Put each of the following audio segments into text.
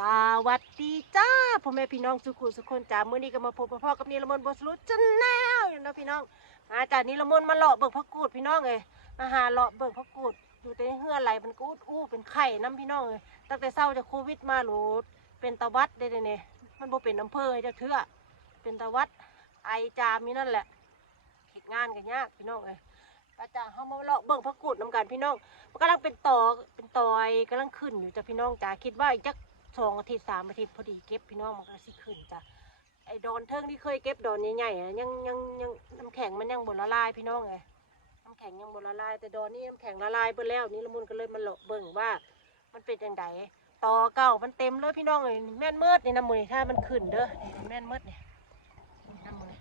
สวัสดีจ้าพ่อแม่พี่น้องสุขุสุขคนจ้ามื้อนี้ก็มาพบพ่อกับนิรมนต์บสรุจันแนวอยู่นะพี่น้องมาจากนิรมนต์มาเลาะเบิ่งพักกูดพี่น้องเลยมาหาเลาะเบิ่งพักกูดอยู่แต่ในเฮือนไหลมันกูดอู้เป็นไข่น้ำพี่น้องเลยตั้งแต่เศร้าจากโควิดมาหลดเป็นตะวัดได้เลยเนี่ยมันบ่เป็นอำเภอให้จักเทื่อเป็นตะวัดไอจามีนั่นแหละเฮ็ดงานกันยากพี่น้องเลยป้าจ้าเฮามาเลาะเบิ่งพักกูดนํกันพี่น้องมันกำลังเป็นตอเป็นตอยกำลังขึ้นอยู่จ้ะพี่น้องจ้าคิดว่าอีกจัก สองอาทิตย์สามอาทิตย์พอดีเก็บพี่น้องมันก็สิขึ้นจ้ะไอ้ดอนเทิงที่เคยเก็บดอนใหญ่ๆอะยังยังยังน้ำแข็งมันยังบดละลายพี่น้องไงน้ำแข็งยังบดละลาย แต่ดอนนี่น้ำแข็งละลายไปแล้วนี่ละมุนก็เลยมาเลาะเบิ่งว่า มันเป็นยังไงต่อเก่ามันเต็มเลยพี่น้องเลยแม่นมืดนี่น้ำมูนี่ถ้ามันขึ้นเด้อนี่แม่นมืดเนี่ยน้ำมูนี่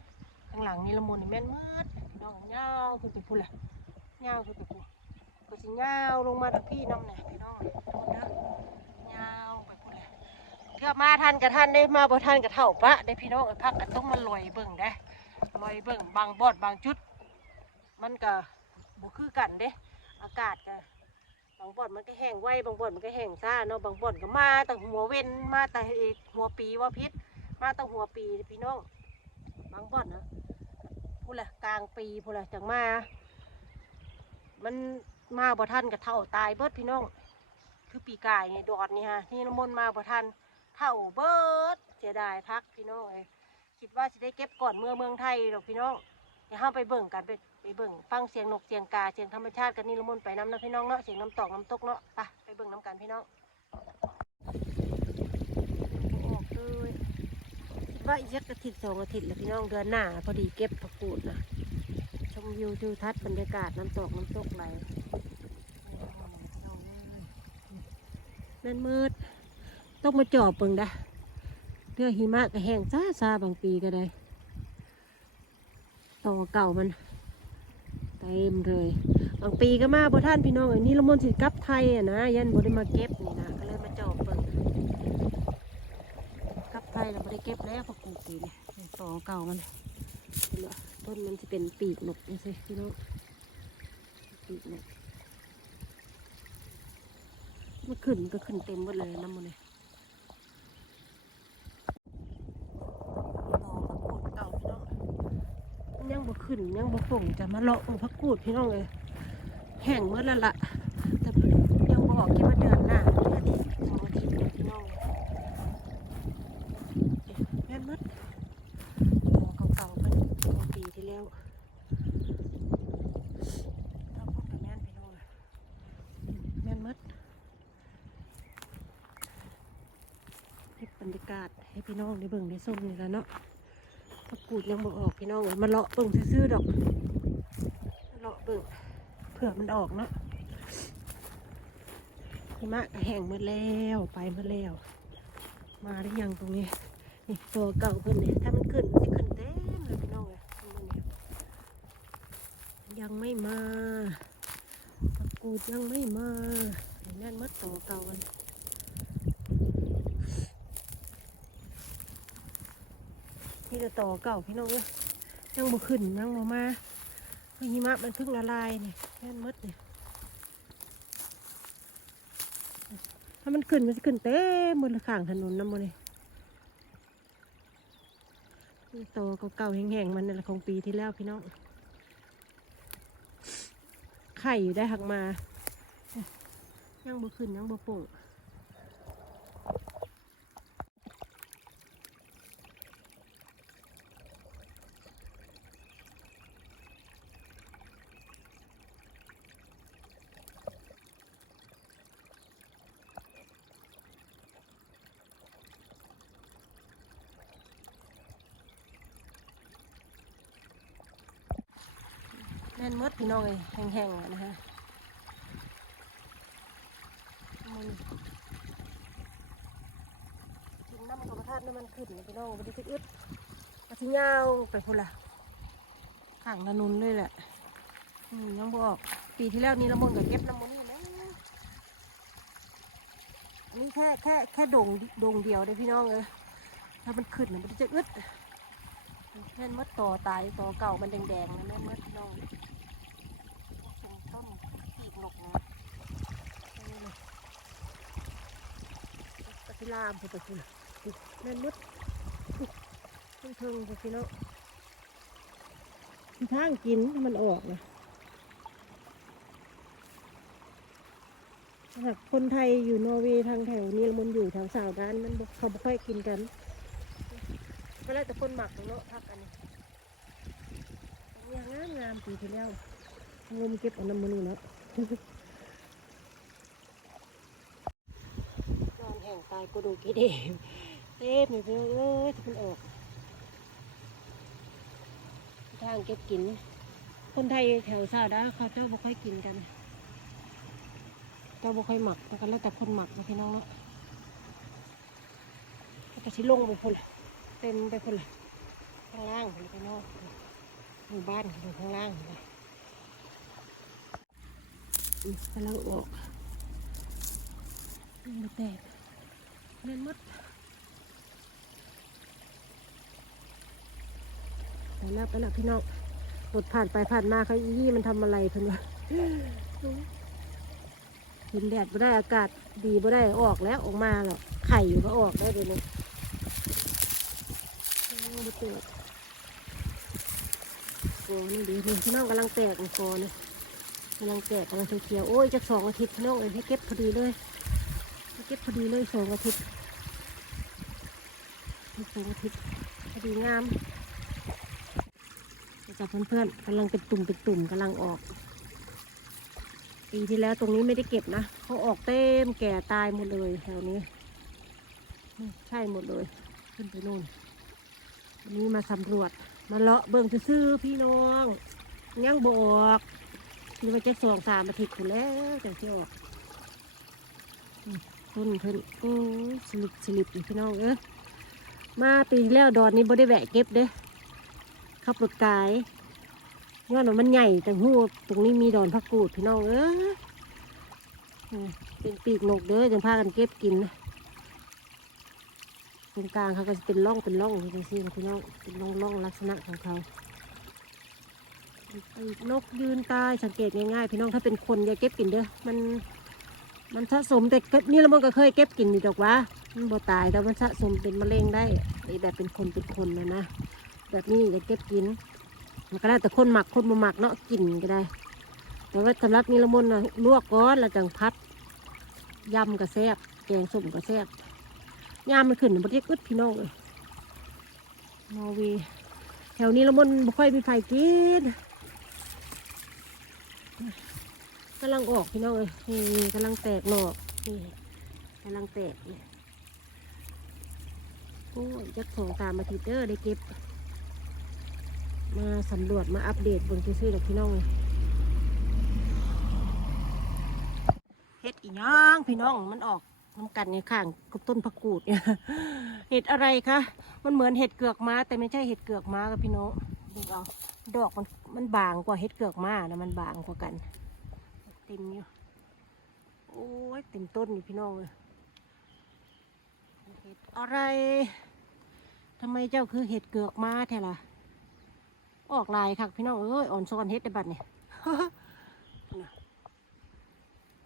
ข้างหลังนี่ละมุนนี่แม่นมืดพี่น้องยาวขึ้นไปพุ่นแหละยาวขึ้นไปพุ่นก็สิยาวลงมาทางพี่น้ำเนี่ยพี่น้องเนี่ยาวไปพุ่นเลยเทื่ อมาทันกับท่านได้มาบ่ทันกับเท่าปะได้พี่น้องพักกันต้องมาลอยเบิ่งได้ลอยเบิ่งบางบอดบางจุด มันก็บ่คือกันเด้ อากาศก็บางบ่อนมันก็แห้งไวบางบ่อนมันก็แห้งซ่าเนาะบางบ่อนก็มาแตั้งหัวเว้นมาแต่หัวปีว่าพิษมาตั้งหัวปีพี่น้องบางบ่อนนะพูดละกลางปีพูดละจังมา มันมาบ่ทันกับเท่าตายเบิดพี่น้องคือปีกายไงดอดนี่ฮะนี่น้ำมนต์มาบ่ทัน เท่าเบิดเสียดายพักพี่น้องเอ้ยคิดว่าจะได้เก็บก่อนเมื่อเมืองไทยหรอกพี่น้องเดี๋ยวห้าไปเบิ่งกันไปไปเบิ่งฟังเสียงนกเสียงกาเสียงธรรมชาติกันนี่ละมุนไปน้ำนะพี่น้องเนาะเสียงน้ำตกน้ำตกเนาะไปไปเบิ่งน้ำกันพี่น้องออกเลยว่าอีกสักอาทิตย์สองอาทิตย์แล้วพี่น้องเดือนหน้าพอดีเก็บผักกูดนะชมวิวทิวทัศน์บรรยากาศน้ำตกน้ำตกไหลนั่นมืด ต้องมาจอบเปิงดะเพื่อหิมะก็แห้งซาซาบางปีก็ได้ ต่อเก่ามันเต็มเลยบางปีก็มาบ่ท่านพี่น้องอันนี้ละมนสิกับไทยอะนะยันบ่ได้มาเก็บนี่นะก็เลยมาจอบเปิงกับไทยแล้วบ่ได้เก็บแล้วพราะปลูกปีนี่ต่อเก่ามันต้นมันจะเป็นปีกนกนี่สิพี่น้องปีกนกมันขึ้นก็ขึ้นเต็มหมดเลยน้ำมันเลยต่อพักกูดเก่าพี่น้องยังบ่ขึ้ นยังบ่ป่งจะมาเลาะอาพักกูดพี่น้องเลยแห้งเมื่อละละแต่ยังบออกคิดว่าเดือนหน้าเดือนที่สองอาทิตย์พี่น้องแม่นหมดตัวเก่าๆกันปีที่แล้วถ้าพูดกับแม่นพี่น้องแม่นหมดเก็บบรรยากาศให้พี่น้องได้เบิ่งได้ส้มนี่แล้วเนาะ ผักกูดยังบ่ออกพี่น้องเลยมาเลาะเบิ่งซื่อๆดอกเลาะเบิ่งเผื่อมันออกเนาะหิมะก็แห้งหมดแล้วไปหมดแล้ว มาได้ยังตรงนี้นี่ตัวเก่าเพิ่นเนี่ยถ้ามันขึ้นมันจะขึ้นเต็มเลยพี่น้องเลยข้ยยังไม่มาตะกูดยังไม่มาเห็นนั่นมัดตัวเก่ากัน นี่จะต่อเก่าพี่น้องเลยยังบ่ขึ้นยังบ่มาพราะหิมะมันเพิ่งละลายนี่แน่นมดเนี่ยถ้ามันขึ้นมันจะขึ้นเต็มบนข้างถนนน้ำมันเลยนี่โตเก่าๆแห้งๆมันนั่นแหละของปีที่แล้วพี่น้อง ไข่อยู่ได้หักมา ยังบ่ขึ้นยังบ่โป่ง แน่นมดพี่น้องเลยแห้งๆนะฮะมันกินน้ำกรรมธาตุน้ำมันขึ้นพี่น้องบไดีทึกอึดมาทิ้งยาวไปพุ่นละข้างถนนเลยแหละอืมยังบอกปีที่แล้วนี่ละมุนกับเก็บน้ำมันนี่นะนี่แค่แค่แค่โด่งโด่งเดียวเลยพี่น้องเลยถ้ามันขึ้นมันจะอึดแม่นมดต่อตายต่อเก่ามันแดงๆนะแม่นมดน้อง เป็นต้นปีกนกนะนี่เลยกระไปลามไปคุณแม่นมดเพิ่งเพิ่งไปพี่น้องมีทางกินมันออกนะสำหรับคนไทยอยู่นอร์เวย์ทางแถวนี้มันอยู่ทางสาวด้านมันเขาไม่ค่อยกินกันก็แล้วแต่คนหมักเนาะพักอันนี้อย่างงามงามปีที่แล้วงมเก็บเอาน้ำมันนี่เนาะ น องตายกูดูกี่เดมเต็มเลยพี่น้องเอ้ยมันออก ทางเก็บกิน คนไทยแถวซาดาเขาเจ้าบ่ค่อยกินกัน เจ้าบ่ค่อยหมักกันแล้วแต่คนหมักนะพี่น้องเนาะก็จะชิลงไปพุ่นละเต็มไปพุ่นละข้างล่างพุ่นพี่น้องหมู่บ้านอยู่ข้างล่างนละอืมกำลังออกมันแตก เล่นมดไปแล้วไปแล้วพี่น้องรถผ่านไปผ่านมาเขาอียี่มันทำอะไรเพิ่นวะเห็นแดดบ่ได้อากาศดีบ่ได้ออกแล้วออกมาหรอกไข่อยู่ก็ออกได้เลยเลยโอ้บ่แตกโอ้นี่ดีพี่น้องกำลังแตกโอ้เนี่ยกำลังแตกกำลังเขียวโอ้ยจะสองอาทิตย์พี่น้องเอ้ยให้เก็บพอดีเลย เก็บพอดีเลยสองอาทิตย์ให้สองอาทิตย์พอดีงามจากเพื่อนๆกำลังเป็นตุ่มเป็นตุ่มกำลังออก ปีที่แล้วตรงนี้ไม่ได้เก็บนะเขาออกเต็มแก่ตายหมดเลยแถวนี้ ใช่หมดเลย ขึ้นไปนู่นวันนี้มาสำรวจมาเลาะเบิ่งซื่อพี่น้องยังบอกคิดว่าจะสองสามอาทิตย์อยู่แล้วจังที่ออก ต้นเพิ่นโอ้สลิปสลิปอยู่พี่น้องเอ้ยมาปีแล้วดอนนี้บ่ได้แวะเก็บเด้ขับรถกายย้อนว่ามันใหญ่แต่หูตรงนี้มีดอนพักกูดพี่น้องเออเป็นปีกนกเด้อจังพากันเก็บกินนะตรงกลางเขาก็จะเป็นร่องเป็นร่องจังซี่นพี่น้องเป็นร่องร่องลักษณะของเขาปีกนกยืนตายสังเกตง่ายๆพี่น้องถ้าเป็นคนอย่าเก็บกินเด้อมัน มันสะสมแต่ก็นี่ละมันก็เคยเก็บกินอยู่ดอกวะมันบ่ตายแต่มันสะสมเป็นมะเร็งได้ไอ้แบบเป็นคนเป็นคนนะนะแบบนี้จะเก็บกิน มันก็ได้แต่คนหมักคนบ่หมักเนาะกินก็ได้ แต่ว่าสำหรับนิลมนต์นะลวกก้อนแล้วจังพัดยำกระแซบแกงส้มกระแซบยามมันขึ้นมันเรียกอึดพี่น้องเลยนอร์เวย์แถวนี้ละมนบ่ค่อยมีไฟกิน กำลังออกพี่น้องเลยนี่กำลังแตกหนอกนี่กำลังแตกนี่โอ้ยจักสองตามอาทิตย์เด้อได้เก็บ มาสำรวจมาอัปเดตบนซื่อๆกับพี่น้องเลยเห็ดอีหย่างพี่น้องมันออกน้ำกันในข้างกับต้นผักกูดเนี่ยเห็ดอะไรคะมันเหมือนเห็ดเกือกม้า แต่ไม่ใช่เห็ดเกือกม้ากับพี่น้องดูเอาดอกมันมันบางกว่าเห็ดเกือกม้านะมันบางกว่ากัน เต็มอยู่ โอ้ยเต็มต้นอยู่พี่น้องเลยเห็ดอะไรทำไมเจ้าคือเห็ดเกือกมาแท้ล่ะ ออกลายค่ะพี่น้องเอ้ยอ่อนซ้อนเฮ็ดได้บัดนี่น่ะ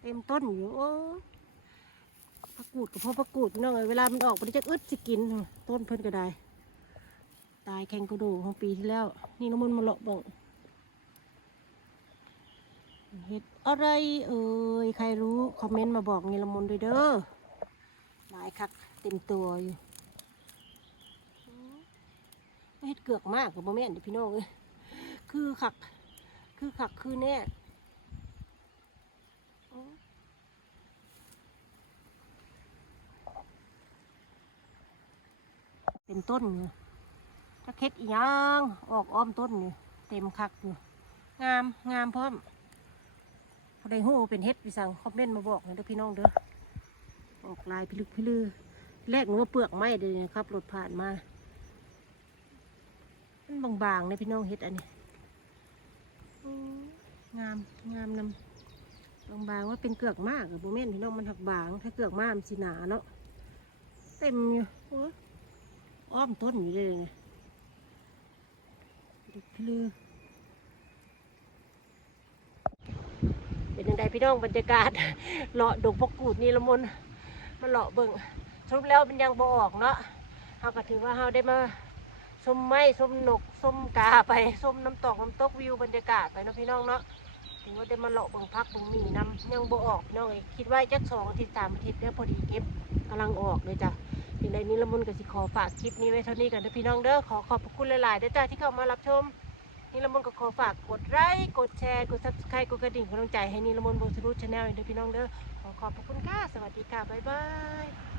เต็มต้นอยู่โอ้ผักกูดกับพ่อผักกูดพี่น้องเอ้ยเวลามันออกมันจะอึดสิกิน ต้นเพิ่นก็ได้ ตายแข่งกระดูกของปีที่แล้ว นี่น้ำมันต์มาเลาะบ่ง เห็ดอะไรเอ่ยใครรู้คอมเมนต์มาบอกนี่ละมนด้วยเด้อหลายคักเต็มตัวอยู่เฮ็ดเกือกมากกับโมแม่นเด้อพี่น้องเอ้ยคือขัก คือขักคือแน่อ๋อเป็นต้นอยู่ถ้าเค็ดอีหยังออกอ้อมต้นอยู่เต็มคักอยู่งามงามพร้อม ได้หูเป็นเฮ็ดพี่สั่งคอมเมนต์มาบอกน่อยเด้อพี่น้องเด้อออกลายพิลึกพิลือแรกหนูว่าเปลือกไม้เด้อครับรถผ่านมามันบางๆเลยพี่น้องเฮ็ดอันนี้งามงามนำบางๆว่าเป็นเกือกมากอะโบแม่นพี่น้องมันหักบาง ถ้าเกือกมากมันสีหนาเนาะเต็มอยู่อ้อมต้นอยู่เลยไงดิบลือ เป็นยังไงพี่น้องบรรยากาศเลาะดงพกกูดนี่ละมนมาเลาะเบิ่งรุปแล้วมันยังบ่ออกเนาะเฮาก็ถือว่าเฮาได้มาชมไม้ชมนกชมกาไปชมน้ำตกน้ำตกวิวบรรยากาศไปเนาะพี่น้องเนาะถือว่าได้มาเลาะเบิ่งพักเบิ่งมีนํยังบ่ออกน้องเอ้ยคิดว่าจักสองอาทิตย์สามอาทิตย์เด้พอดีเก็บกำลังออกเลยจ้ะทีไรนี้ละมุนก็สิขอฝากคลิปนี้ไว้เท่านี้กันเด้อพี่น้องเด้อขอขอบพระคุณหลายๆเด้อจ้าที่เข้ามารับชม นีละมุนก็ขอฝากกดไลค์กดแชร์กดซับสไครต์กดกระดิ่งกำลังใจให้นีละมุนโบสรุชาแนลด้วยพี่น้องเด้อขอขอบพระคุณค่ะสวัสดีค่ะบ๊ายบาย